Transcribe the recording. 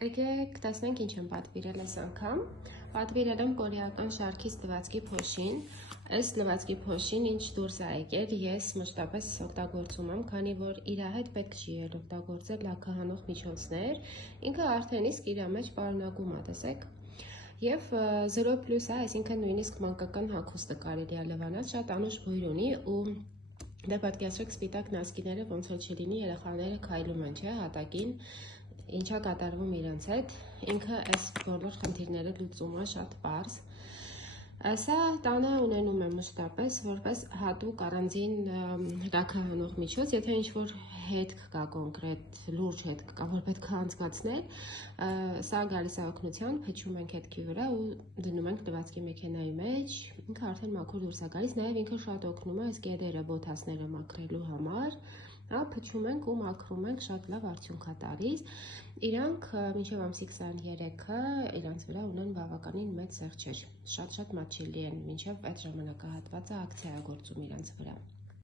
Եկեք տեսնենք ինչ եմ պատվիրել այս անգամ։ Պատվիրել եմ կորեական շարքից լվացքի փոշին։ Այս լվացքի փոշին ինչ դուրս է եկել, ես մշտապես օգտագործում եմ, քանի որ իր հետ պետք չի օգտագործել լաքահանող միջոցներ։ Ինքը արդեն իսկ իր մեջ պարունակում է, տեսեք։ Եվ 0+ է, այսինքն նույնիսկ մանկական հագուստը կարելի է լվանալ, շատ անուշ բույր ունի ու դե պատկերացրեք սպիտակ նասկիները ոնց որ չլինի, երեխաները քայլում են, չէ, հատակին, ինչա կատարվում իրենց հետ, ինքը այս բոլոր խնդիրները լուծում է շատ պարզ։ Սա տանը ունենում եմ մշտապես որպես հատուկ առանձին լաքահանող միջոց, եթե ինչ-որ հետք կա կոնկրետ, լուրջ հետք կա, որ պետք է անցկացնել, սա գալիս է օգնության, փչում ենք հետքի վրա ու դնում ենք լվացքի մեքենայի մեջ, ինքը արդեն մաքուր դուրս է գալիս, նաև ինքը շատ օգնում է այս գետերը, բոթասները մաքրելու համար, փչում ենք ու մաքրում ենք, շատ լավ արդյունք է տալիս։ Իրանք մինչև ամսի 23-ը իրանց վրա ունեն բավականին մեծ զեղչեր, շատ մատչելի են, մինչև այդ ժամանակահատվածը ակցիա է գործում իրանց վրա։